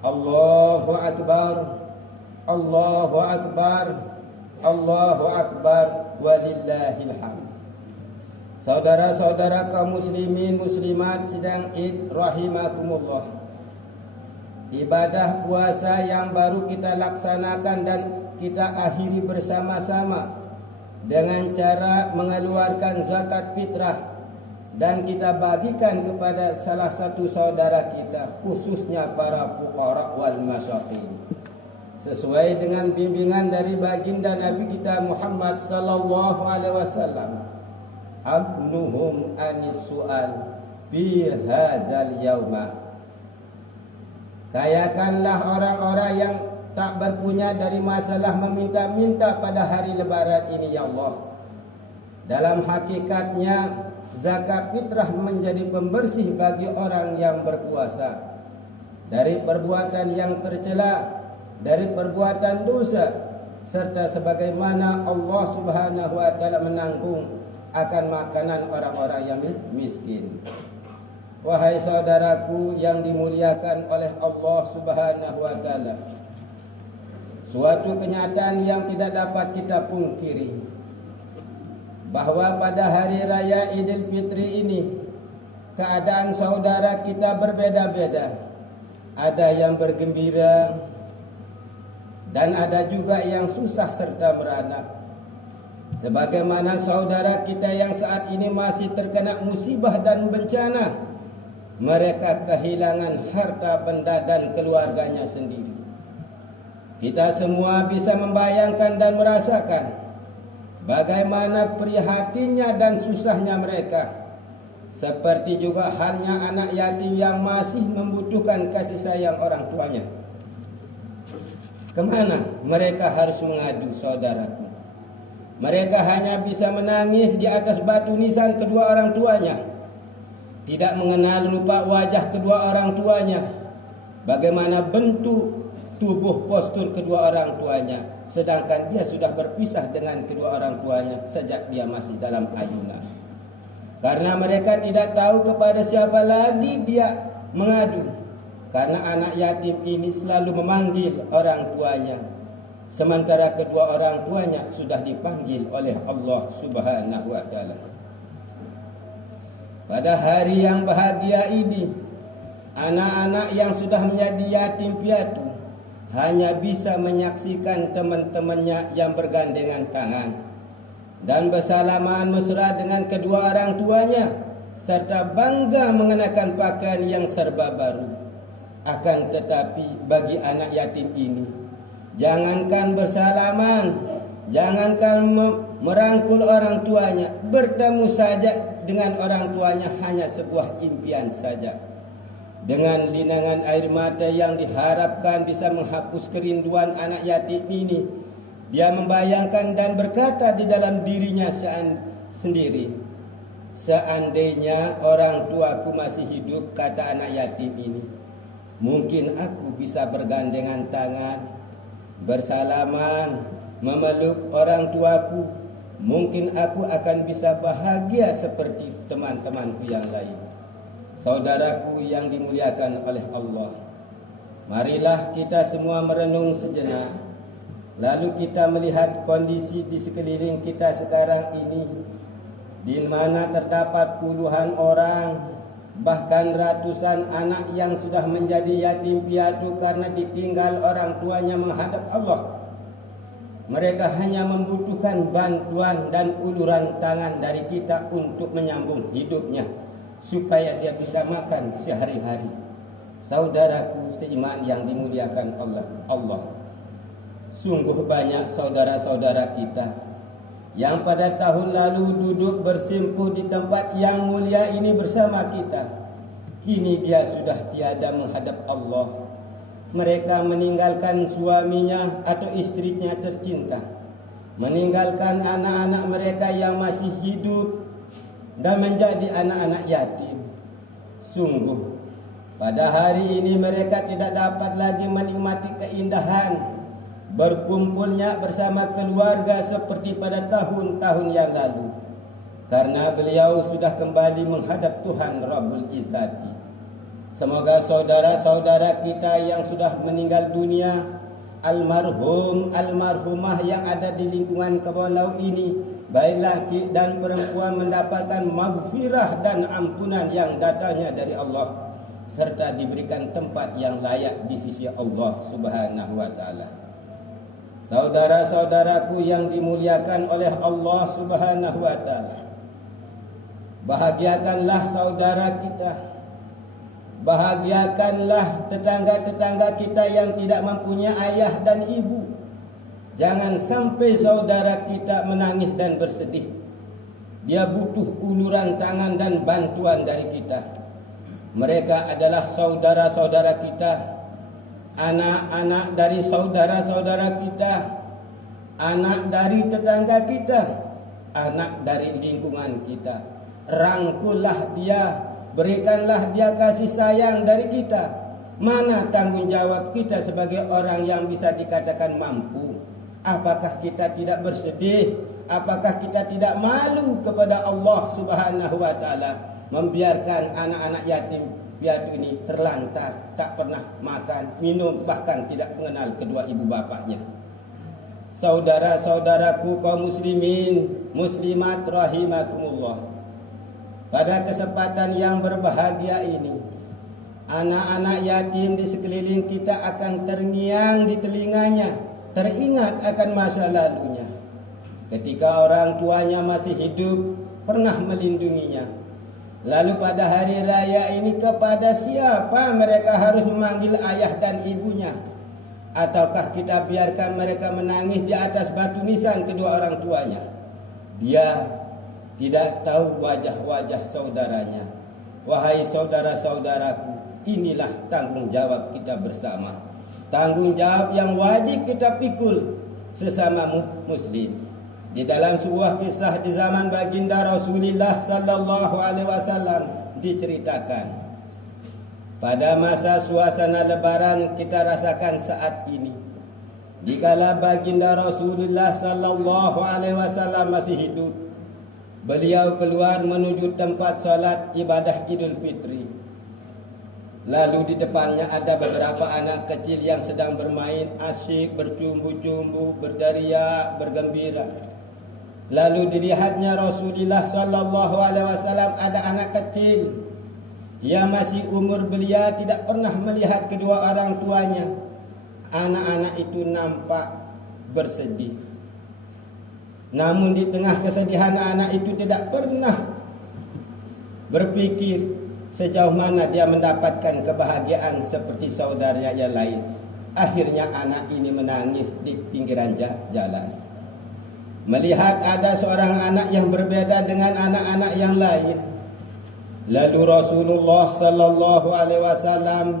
Allahu Akbar, Allahu Akbar, Allahu Akbar, walillahil hamd. Saudara-saudara kaum muslimin muslimat sidang Id rahimakumullah. Ibadah puasa yang baru kita laksanakan dan kita akhiri bersama-sama dengan cara mengeluarkan zakat fitrah dan kita bagikan kepada salah satu saudara kita, khususnya para fuqara wal masakin, sesuai dengan bimbingan dari baginda Nabi kita Muhammad sallallahu alaihi wasallam. Agnuhum anis su'al fi hadzal yauma. Kayakanlah orang-orang yang tak berpunya dari masalah meminta-minta pada hari lebaran ini ya Allah. Dalam hakikatnya zakat fitrah menjadi pembersih bagi orang yang berpuasa dari perbuatan yang tercela, dari perbuatan dosa, serta sebagaimana Allah Subhanahu wa taala menanggung akan makanan orang-orang yang miskin. Wahai saudaraku yang dimuliakan oleh Allah Subhanahu wa taala, suatu kenyataan yang tidak dapat kita pungkiri bahwa pada hari raya Idul Fitri ini keadaan saudara kita berbeda-beda. Ada yang bergembira dan ada juga yang susah serta merana. Sebagaimana saudara kita yang saat ini masih terkena musibah dan bencana, mereka kehilangan harta benda dan keluarganya sendiri. Kita semua bisa membayangkan dan merasakan bagaimana prihatinnya dan susahnya mereka. Seperti juga halnya anak yatim yang masih membutuhkan kasih sayang orang tuanya. Kemana mereka harus mengadu, saudaraku? Mereka hanya bisa menangis di atas batu nisan kedua orang tuanya, tidak mengenal rupa wajah kedua orang tuanya, bagaimana bentuk tubuh postur kedua orang tuanya, sedangkan dia sudah berpisah dengan kedua orang tuanya sejak dia masih dalam ayunan. Karena mereka tidak tahu kepada siapa lagi dia mengadu, karena anak yatim ini selalu memanggil orang tuanya, sementara kedua orang tuanya sudah dipanggil oleh Allah Subhanahu wa taala. Pada hari yang bahagia ini, anak-anak yang sudah menjadi yatim piatu hanya bisa menyaksikan teman-temannya yang bergandengan tangan dan bersalaman mesra dengan kedua orang tuanya, serta bangga mengenakan pakaian yang serba baru. Akan tetapi bagi anak yatim ini, jangankan bersalaman, jangankan merangkul orang tuanya, bertemu saja dengan orang tuanya hanya sebuah impian saja. Dengan linangan air mata yang diharapkan bisa menghapus kerinduan anak yatim ini, dia membayangkan dan berkata di dalam dirinya sendiri, seandainya orang tuaku masih hidup, kata anak yatim ini, mungkin aku bisa bergandengan tangan, bersalaman, memeluk orang tuaku. Mungkin aku akan bisa bahagia seperti teman-temanku yang lain. Saudaraku yang dimuliakan oleh Allah, marilah kita semua merenung sejenak, lalu kita melihat kondisi di sekeliling kita sekarang ini, di mana terdapat puluhan orang, bahkan ratusan anak yang sudah menjadi yatim piatu karena ditinggal orang tuanya menghadap Allah. Mereka hanya membutuhkan bantuan dan uluran tangan dari kita untuk menyambung hidupnya, supaya dia bisa makan sehari-hari. Saudaraku seiman yang dimuliakan Allah, sungguh banyak saudara-saudara kita yang pada tahun lalu duduk bersimpuh di tempat yang mulia ini bersama kita, kini dia sudah tiada menghadap Allah. Mereka meninggalkan suaminya atau istrinya tercinta, meninggalkan anak-anak mereka yang masih hidup dan menjadi anak-anak yatim. Sungguh pada hari ini mereka tidak dapat lagi menikmati keindahan berkumpulnya bersama keluarga seperti pada tahun-tahun yang lalu, karena beliau sudah kembali menghadap Tuhan Rabbul Izzati. Semoga saudara-saudara kita yang sudah meninggal dunia, almarhum, almarhumah yang ada di lingkungan Kebun Lau ini, baik laki dan perempuan, mendapatkan maghfirah dan ampunan yang datangnya dari Allah, serta diberikan tempat yang layak di sisi Allah Subhanahu wa taala. Saudara-saudaraku yang dimuliakan oleh Allah Subhanahu wa taala, bahagiakanlah saudara kita, bahagiakanlah tetangga-tetangga kita yang tidak mempunyai ayah dan ibu. Jangan sampai saudara kita menangis dan bersedih. Dia butuh uluran tangan dan bantuan dari kita. Mereka adalah saudara-saudara kita, anak-anak dari saudara-saudara kita, anak dari tetangga kita, anak dari lingkungan kita. Rangkullah dia, berikanlah dia kasih sayang dari kita. Mana tanggung jawab kita sebagai orang yang bisa dikatakan mampu? Apakah kita tidak bersedih? Apakah kita tidak malu kepada Allah Subhanahu wa taala membiarkan anak-anak yatim piatu ini terlantar, tak pernah makan, minum, bahkan tidak mengenal kedua ibu bapaknya. Saudara-saudaraku kaum muslimin, muslimat rahimakumullah. Pada kesempatan yang berbahagia ini, anak-anak yatim di sekeliling kita akan terngiang di telinganya, teringat akan masa lalunya. Ketika orang tuanya masih hidup, pernah melindunginya. Lalu pada hari raya ini kepada siapa mereka harus memanggil ayah dan ibunya? Ataukah kita biarkan mereka menangis di atas batu nisan kedua orang tuanya? Dia tidak tahu wajah-wajah saudaranya. Wahai saudara-saudaraku, inilah tanggung jawab kita bersama. Tanggung jawab yang wajib kita pikul sesama muslim. Di dalam sebuah kisah di zaman baginda Rasulullah sallallahu alaihi wasallam diceritakan, pada masa suasana lebaran kita rasakan saat ini, dikala baginda Rasulullah sallallahu alaihi wasallam masih hidup, beliau keluar menuju tempat salat ibadah Idul Fitri. Lalu di depannya ada beberapa anak kecil yang sedang bermain asyik, bercumbu-cumbu, berteriak, bergembira. Lalu dilihatnya Rasulullah sallallahu alaihi wasallam ada anak kecil yang masih umur belia, tidak pernah melihat kedua orang tuanya. Anak-anak itu nampak bersedih. Namun di tengah kesedihan anak itu tidak pernah berpikir sejauh mana dia mendapatkan kebahagiaan seperti saudaranya yang lain. Akhirnya anak ini menangis di pinggiran jalan, melihat ada seorang anak yang berbeda dengan anak-anak yang lain. Lalu Rasulullah sallallahu alaihi wasallam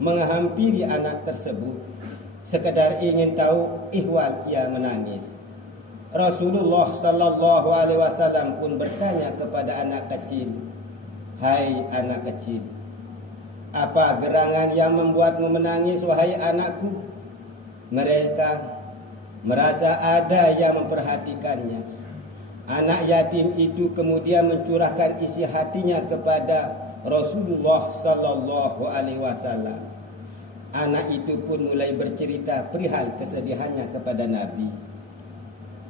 menghampiri anak tersebut, sekedar ingin tahu ihwal ia menangis. Rasulullah sallallahu alaihi wasallam pun bertanya kepada anak kecil, "Hai anak kecil, apa gerangan yang membuatmu menangis wahai anakku?" Mereka merasa ada yang memperhatikannya. Anak yatim itu kemudian mencurahkan isi hatinya kepada Rasulullah sallallahu alaihi wasallam. Anak itu pun mulai bercerita perihal kesedihannya kepada Nabi.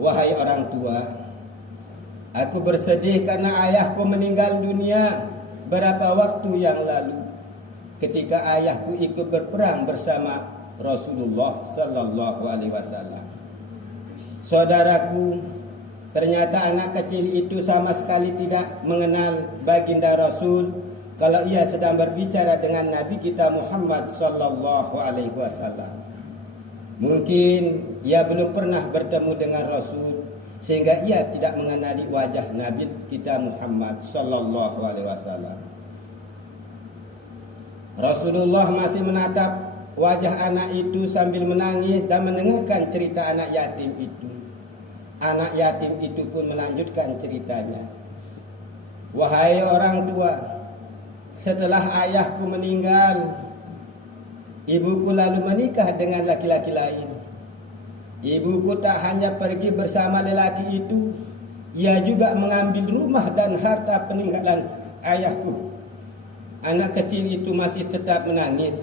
"Wahai orang tua, aku bersedih karena ayahku meninggal dunia beberapa waktu yang lalu ketika ayahku ikut berperang bersama Rasulullah sallallahu alaihi wasallam. Saudaraku, ternyata anak kecil itu sama sekali tidak mengenal baginda Rasul kalau ia sedang berbicara dengan Nabi kita Muhammad sallallahu alaihi wasallam. Mungkin ia belum pernah bertemu dengan Rasul sehingga ia tidak mengenali wajah Nabi kita Muhammad sallallahu alaihi wasallam. Rasulullah masih menatap wajah anak itu sambil menangis dan mendengarkan cerita anak yatim itu. Anak yatim itu pun melanjutkan ceritanya. "Wahai orang tua, setelah ayahku meninggal, ibuku lalu menikah dengan laki-laki lain. Ibuku tak hanya pergi bersama lelaki itu, ia juga mengambil rumah dan harta peninggalan ayahku. anak kecil itu masih tetap menangis.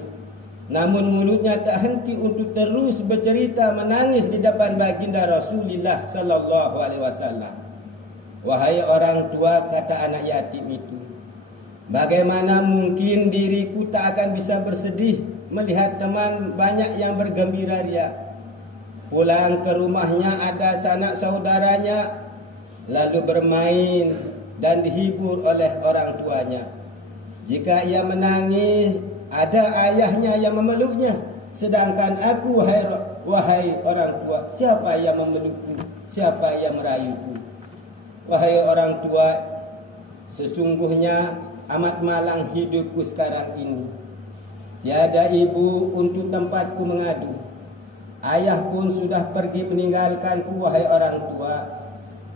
Namun mulutnya tak henti untuk terus bercerita menangis di depan baginda Rasulullah sallallahu alaihi wasallam. Wahai orang tua, kata anak yatim itu, bagaimana mungkin diriku tak akan bisa bersedih melihat teman banyak yang bergembira ria. Pulang ke rumahnya ada sanak saudaranya, lalu bermain dan dihibur oleh orang tuanya. Jika ia menangis, ada ayahnya yang memeluknya. Sedangkan aku, wahai orang tua, siapa yang memelukku? Siapa yang merayuku? Wahai orang tua, sesungguhnya amat malang hidupku sekarang ini. Tiada ibu untuk tempatku mengadu. Ayah pun sudah pergi meninggalkanku, wahai orang tua.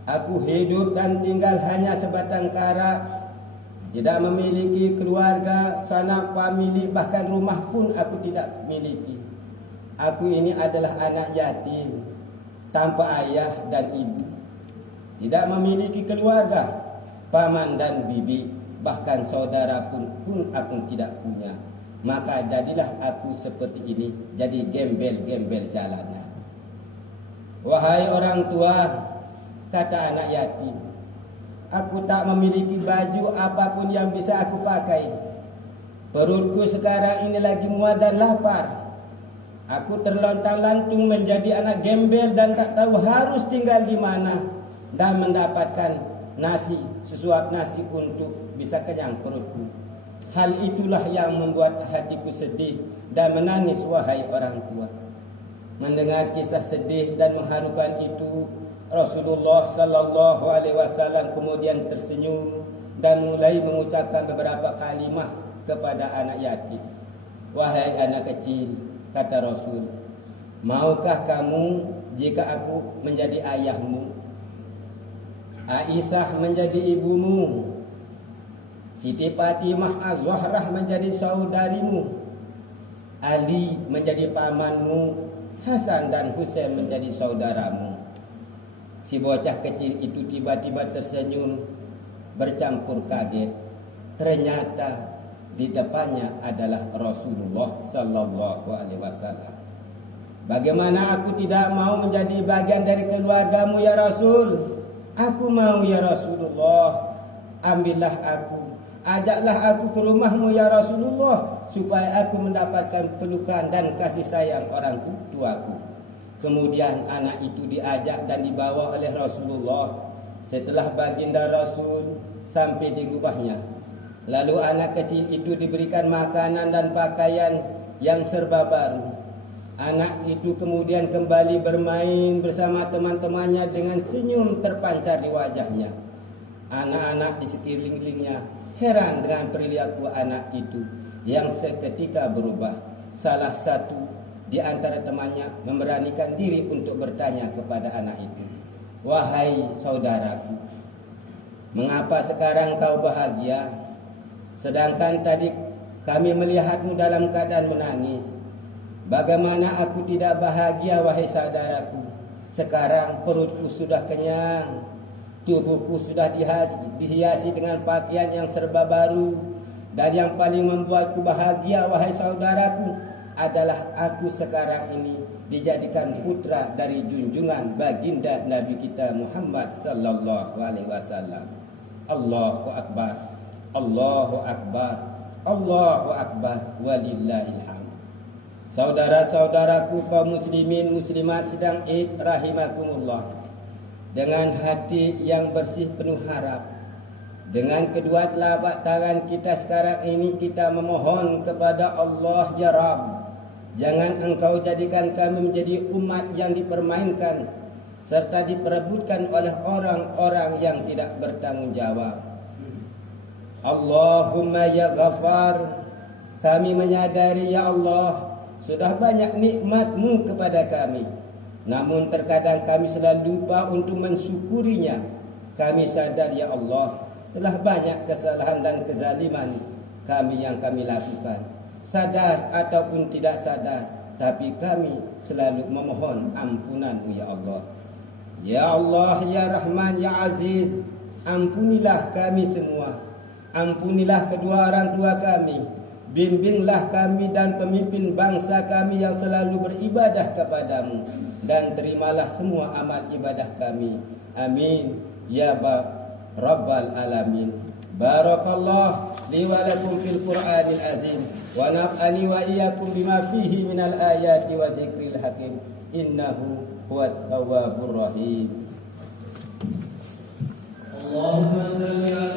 Aku hidup dan tinggal hanya sebatang kara, tidak memiliki keluarga, sanak famili, bahkan rumah pun aku tidak miliki. Aku ini adalah anak yatim, tanpa ayah dan ibu. Tidak memiliki keluarga, paman dan bibi, bahkan saudara pun aku tidak punya. Maka jadilah aku seperti ini, jadi gembel-gembel jalanan. Wahai orang tua, kata anak yatim, aku tak memiliki baju apapun yang bisa aku pakai. Perutku sekarang ini lagi mual dan lapar. Aku terlontang-lantung menjadi anak gembel dan tak tahu harus tinggal di mana dan mendapatkan nasi, sesuap nasi untuk bisa kenyang perutku. Hal itulah yang membuat hatiku sedih dan menangis, wahai orang tua. Mendengar kisah sedih dan mengharukan itu, Rasulullah sallallahu alaihi wasallam kemudian tersenyum dan mulai mengucapkan beberapa kalimah kepada anak yatim. Wahai anak kecil, kata Rasul, maukah kamu jika aku menjadi ayahmu, Aisyah menjadi ibumu, Siti Fatimah Az-Zahrah menjadi saudarimu, Ali menjadi pamanmu, Hasan dan Husain menjadi saudaramu. Si bocah kecil itu tiba-tiba tersenyum bercampur kaget. Ternyata di depannya adalah Rasulullah sallallahu alaihi wasallam. Bagaimana aku tidak mau menjadi bagian dari keluargamu ya Rasul? Aku mau ya Rasulullah. Ambillah aku, ajaklah aku ke rumahmu ya Rasulullah, supaya aku mendapatkan pelukan dan kasih sayang orang tuaku. Kemudian anak itu diajak dan dibawa oleh Rasulullah. Setelah baginda Rasul sampai di rumahnya, lalu anak kecil itu diberikan makanan dan pakaian yang serba baru. Anak itu kemudian kembali bermain bersama teman-temannya dengan senyum terpancar di wajahnya. Anak-anak di sekelilingnya heran dengan perilaku anak itu yang seketika berubah. Salah satu di antara temannya memberanikan diri untuk bertanya kepada anak itu, wahai saudaraku, mengapa sekarang kau bahagia, sedangkan tadi kami melihatmu dalam keadaan menangis? Bagaimana aku tidak bahagia, wahai saudaraku? Sekarang perutku sudah kenyang, tubuhku sudah dihiasi dengan pakaian yang serba baru, dan yang paling membuatku bahagia, wahai saudaraku, adalah aku sekarang ini dijadikan putra dari junjungan baginda Nabi kita Muhammad sallallahu alaihi wasallam. Allahu akbar, Allahu akbar, Allahu akbar, walillahil hamd. Saudara-saudaraku kaum muslimin muslimat sedang Id rahimakumullah. Dengan hati yang bersih penuh harap, dengan kedua telapak tangan kita sekarang ini kita memohon kepada Allah, ya Rabb, jangan engkau jadikan kami menjadi umat yang dipermainkan serta diperebutkan oleh orang-orang yang tidak bertanggung jawab. Allahumma ya Ghaffar, kami menyadari ya Allah sudah banyak nikmat-Mu kepada kami, namun terkadang kami selalu lupa untuk mensyukurinya. Kami sadar ya Allah telah banyak kesalahan dan kezaliman kami yang kami lakukan, sadar ataupun tidak sadar, tapi kami selalu memohon ampunan-Mu ya Allah. Ya Allah, ya Rahman, ya Aziz, ampunilah kami semua. Ampunilah kedua orang tua kami. Bimbinglah kami dan pemimpin bangsa kami yang selalu beribadah kepadamu. Dan terimalah semua amal ibadah kami. Amin. Ya Rabbal Alamin. Barakallah li wa lakum fil Qur'anil azim. Wa naf'ani wa iyyakum bima fihi minal ayati wa dzikril hakim. Innahu huwat tawwabur rahim. Allahumma salli ala